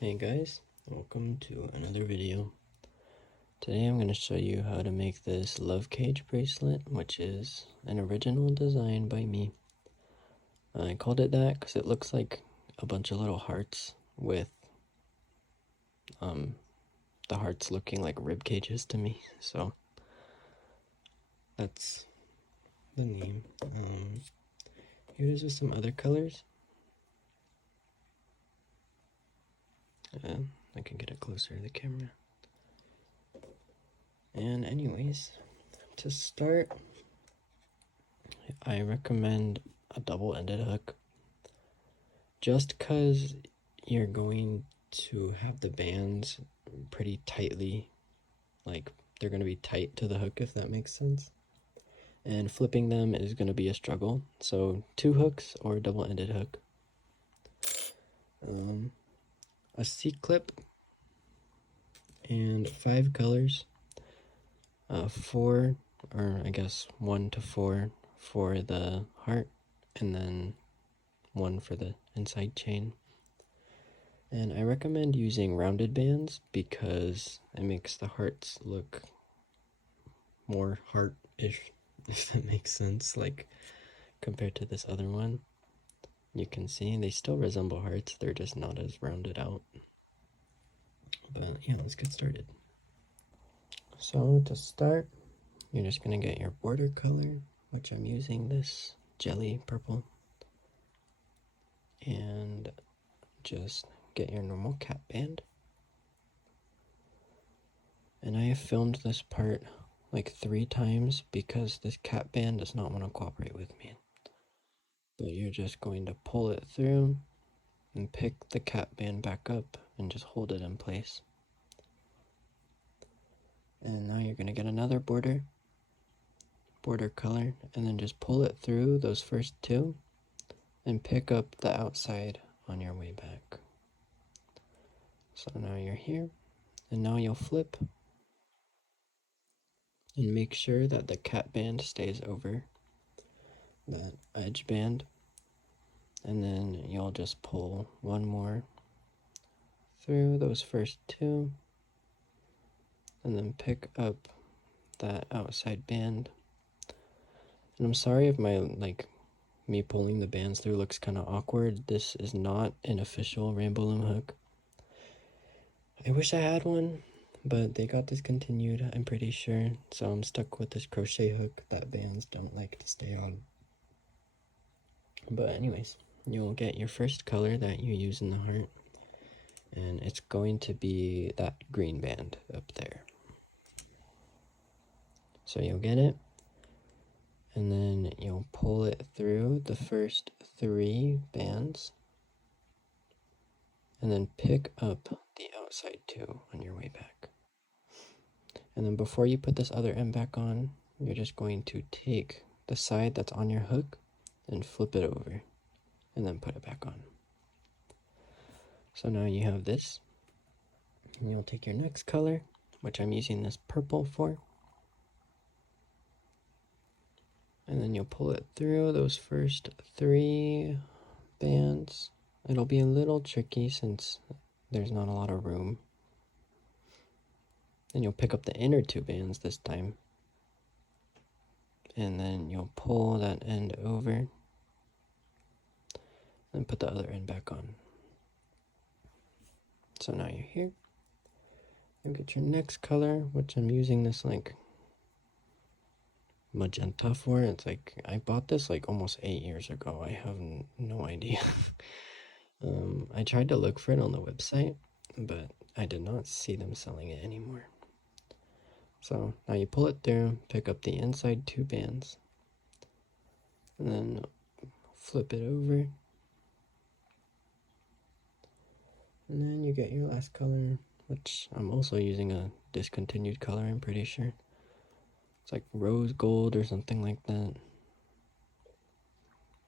Hey guys, welcome to another video. Today I'm going to show you how to make this love cage bracelet, which is an original design by me. I called it that because it looks like a bunch of little hearts with the hearts looking like rib cages to me, so that's the name. Here it is with some other colors. I can get it closer to the camera. And anyways, to start, I recommend a double-ended hook, just because you're going to have the bands pretty tightly, like they're going to be tight to the hook, if that makes sense. And flipping them is going to be a struggle. So 2 hooks or a double-ended hook. A C-clip and 5 colors. 4, or I guess 1 to 4 for the heart, and then 1 for the inside chain. And I recommend using rounded bands because it makes the hearts look more heart-ish, if that makes sense, like compared to this other one. You can see they still resemble hearts, they're just not as rounded out. But yeah, let's get started. So to start, you're just gonna get your border color, which I'm using this jelly purple, and just get your normal cap band. And I have filmed this part like 3 times because this cap band does not want to cooperate with me. But you're just going to pull it through and pick the cap band back up and just hold it in place. And now you're going to get another border color, and then just pull it through those first 2 and pick up the outside on your way back. So now you're here, and now you'll flip and make sure that the cap band stays over that edge band, and then you'll just pull 1 more through those first 2 and then pick up that outside band. And I'm sorry if me pulling the bands through looks kind of awkward. This is not an official Rainbow Loom hook. I wish I had one, but they got discontinued, I'm pretty sure. So I'm stuck with this crochet hook that bands don't like to stay on. But anyways, you'll get your first color that you use in the heart, and it's going to be that green band up there. So you'll get it, and then you'll pull it through the first 3 bands, and then pick up the outside 2 on your way back. And then before you put this other end back on, you're just going to take the side that's on your hook and flip it over, and then put it back on. So now you have this, and you'll take your next color, which I'm using this purple for, and then you'll pull it through those first 3 bands. It'll be a little tricky since there's not a lot of room. Then you'll pick up the inner 2 bands this time, and then you'll pull that end over and put the other end back on. So now you're here. You'll get your next color, which I'm using this like magenta for. It's like, I bought this like almost 8 years ago. I have no idea. I tried to look for it on the website, but I did not see them selling it anymore. So now you pull it through, pick up the inside 2 bands, and then flip it over. And then you get your last color, which I'm also using a discontinued color, I'm pretty sure. It's like rose gold or something like that.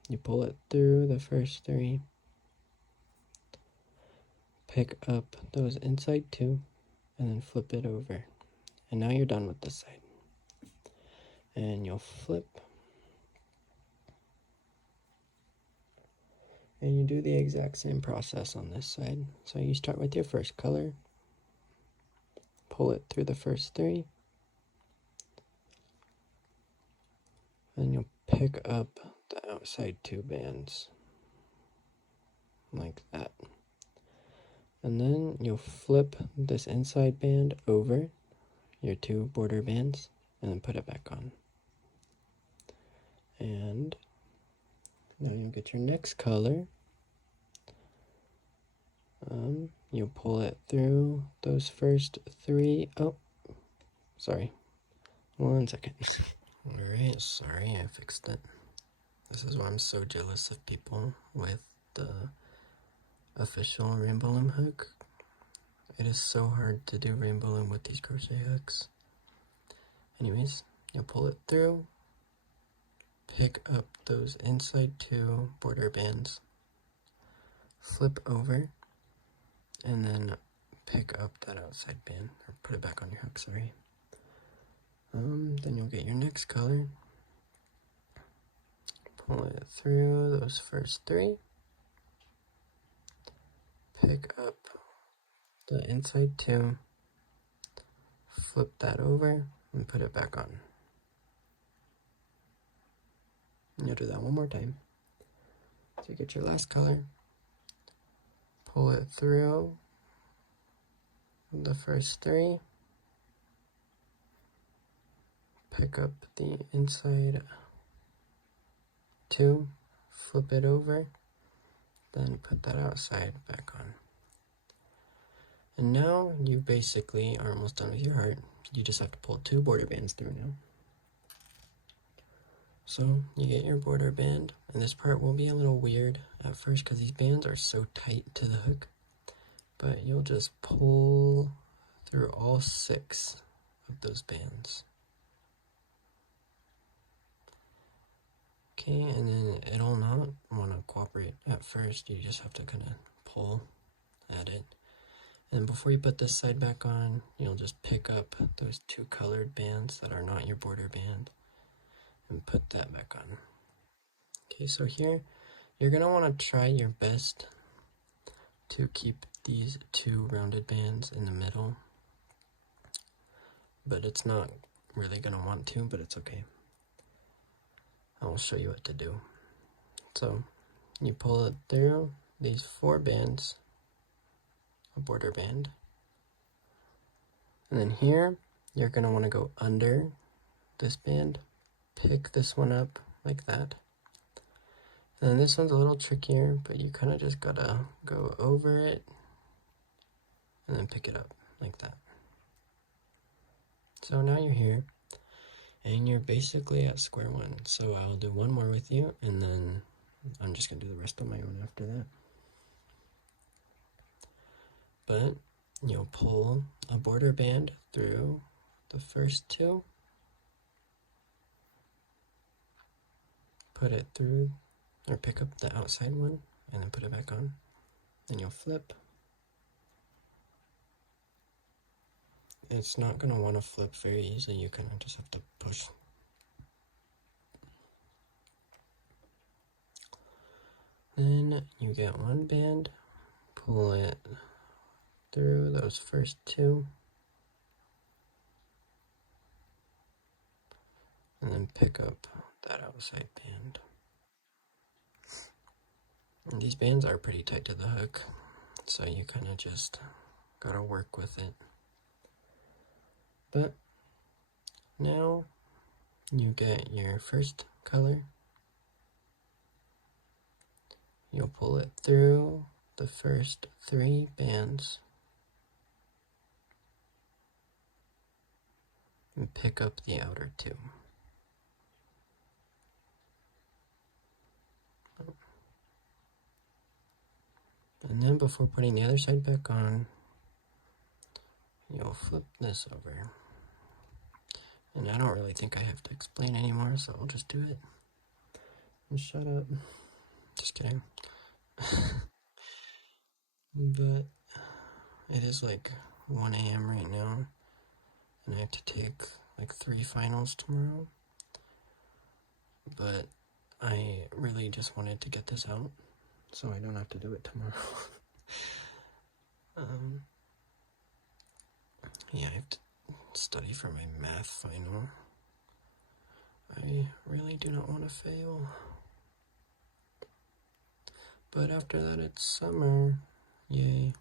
You pull it through the first 3, pick up those inside 2, and then flip it over. And now you're done with this side. And you'll flip, And you do the exact same process on this side. So you start with your first color, pull it through the first three, and you'll pick up the outside two bands, like that. And then you'll flip this inside band over your two border bands, and then put it back on. And now you'll get your next color. You'll pull it through those first three. Oh, sorry. 1 second. Alright, sorry, I fixed it. This is why I'm so jealous of people with the official Rainbow Loom hook. It is so hard to do Rainbow Loom with these crochet hooks. Anyways, you'll pull it through, pick up those inside two border bands, flip over, and then pick up that outside band, or put it back on your hook, sorry. Then you'll get your next color, pull it through those first three, pick up the inside two, flip that over, and put it back on. And you'll do that one more time. So you get your last color, pull it through the first three, pick up the inside two, flip it over, then put that outside back on. And now you basically are almost done with your heart. You just have to pull two border bands through now. So you get your border band, and this part will be a little weird at first because these bands are so tight to the hook, but you'll just pull through all 6 of those bands. Okay, and then it'll not want to cooperate at first. You just have to kind of pull at it. And before you put this side back on, you'll just pick up those 2 colored bands that are not your border band and put that back on. Okay, so here you're going to want to try your best to keep these 2 rounded bands in the middle, but it's not really going to want to, but it's okay. I'll show you what to do. So you pull it through these 4 bands, a border band, and then here you're going to want to go under this band, pick this one up like that. And then this one's a little trickier, but you kind of just gotta go over it and then pick it up like that. So now you're here, and you're basically at square one. So I'll do one more with you, and then I'm just gonna do the rest on my own after that. But you'll pull a border band through the first 2, put it through, or pick up the outside one, and then put it back on. Then you'll flip. It's not going to want to flip very easily. You kind of just have to push. Then you get one band, pull it through those first 2, and then pick up that outside band. And these bands are pretty tight to the hook, so you kind of just gotta work with it. But now you get your first color. You'll pull it through the first 3 bands and pick up the outer 2. And then before putting the other side back on, you'll flip this over. And I don't really think I have to explain anymore, so I'll just do it. And shut up. Just kidding. But it is like 1 a.m. right now, and I have to take like 3 finals tomorrow. But I really just wanted to get this out, so I don't have to do it tomorrow. Yeah, I have to study for my math final. I really do not want to fail. But after that, it's summer. Yay.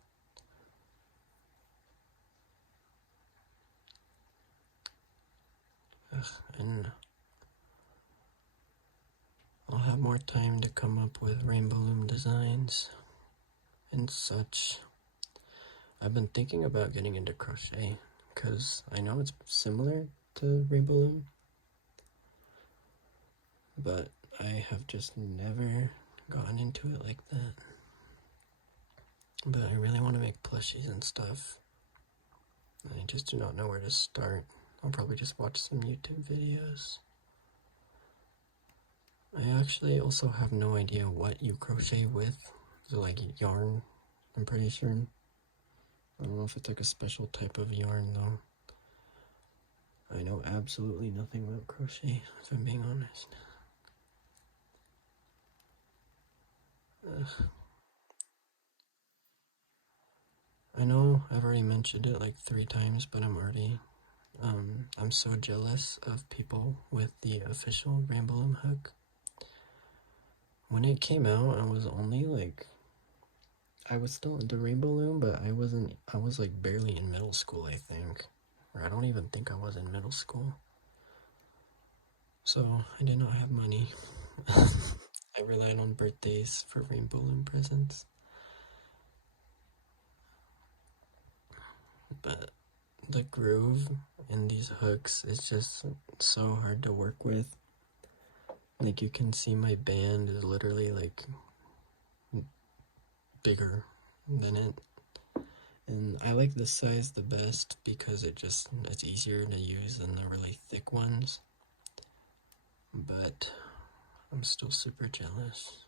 And I'll have more time to come up with rainbow loom designs and such. I've been thinking about getting into crochet because I know it's similar to rainbow loom, but I have just never gotten into it like that. But I really want to make plushies and stuff. I just do not know where to start. I'll probably just watch some YouTube videos. I actually also have no idea what you crochet with. Is it like yarn? I'm pretty sure. I don't know if it's like a special type of yarn though. I know absolutely nothing about crochet, if I'm being honest. I know I've already mentioned it like 3 times, but I'm so jealous of people with the official Rainbow Loom hook. When it came out, I was still into Rainbow Loom, but I was like barely in middle school, I think. Or I don't even think I was in middle school. So I did not have money. I relied on birthdays for Rainbow Loom presents. But the groove in these hooks is just so hard to work with. Like you can see my band is literally like bigger than it. And I like this size the best because it's easier to use than the really thick ones. But I'm still super jealous.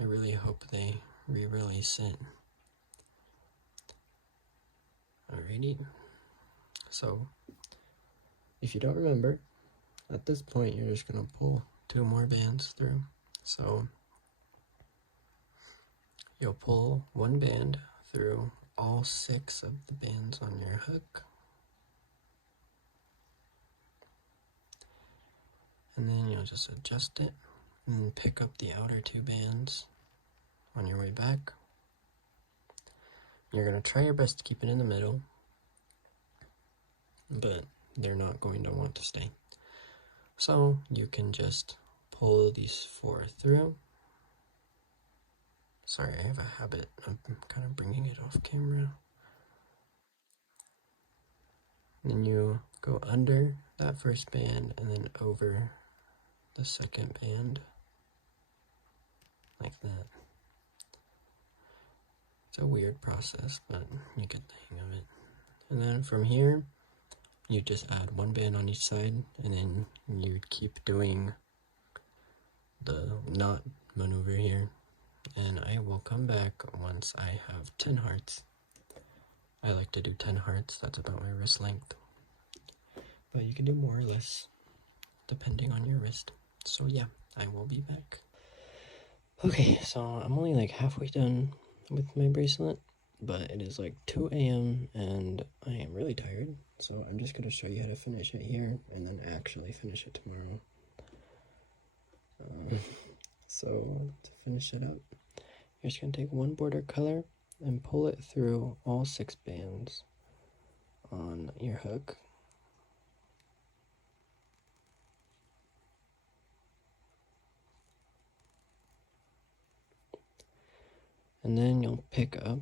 I really hope they re-release it. Alrighty. So, if you don't remember, at this point you're just gonna pull 2 more bands through. So, you'll pull 1 band through all 6 of the bands on your hook. And then you'll just adjust it and pick up the outer 2 bands on your way back. You're going to try your best to keep it in the middle, but they're not going to want to stay. So you can just pull these 4 through. Sorry, I have a habit of kind of bringing it off camera. Then you go under that first band and then over the second band, like that. It's a weird process, but you get the hang of it. And then from here, you just add 1 band on each side, and then you keep doing the knot maneuver here. And I will come back once I have 10 hearts. I like to do 10 hearts, that's about my wrist length. But you can do more or less, depending on your wrist. So yeah, I will be back. Okay, so I'm only like halfway done with my bracelet, but it is like 2 a.m. and I am really tired, so I'm just going to show you how to finish it here and then actually finish it tomorrow. So to finish it up, you're just going to take 1 border color and pull it through all 6 bands on your hook. And then you'll pick up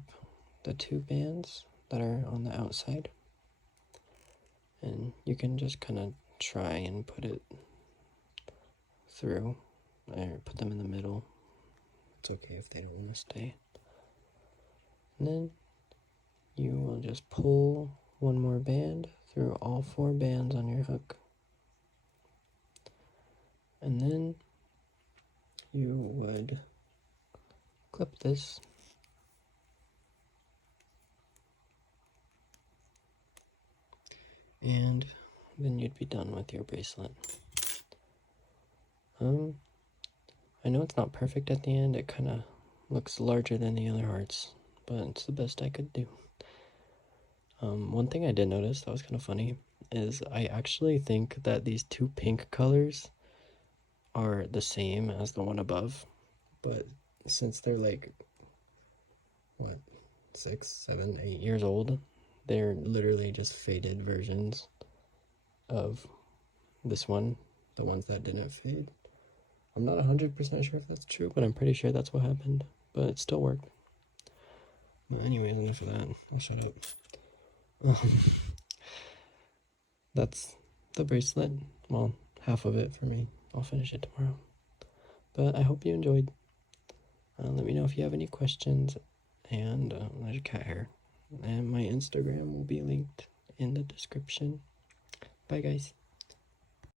the 2 bands that are on the outside, and you can just kind of try and put it through, or put them in the middle. It's okay if they don't want to stay. And then you will just pull 1 more band through all 4 bands on your hook. And then you would clip this. And then you'd be done with your bracelet. I know it's not perfect at the end. It kind of looks larger than the other hearts, but it's the best I could do. One thing I did notice that was kind of funny is I actually think that these two pink colors are the same as the one above, but since they're like, what, 6, 7, 8 years old, they're literally just faded versions of this one, the ones that didn't fade. I'm not 100% sure if that's true, but I'm pretty sure that's what happened, but it still worked. But anyways, enough of that. I'll shut up. That's the bracelet. Well, half of it for me. I'll finish it tomorrow. But I hope you enjoyed. Let me know if you have any questions. And there's cat hair. And my Instagram will be linked in the description. Bye, guys.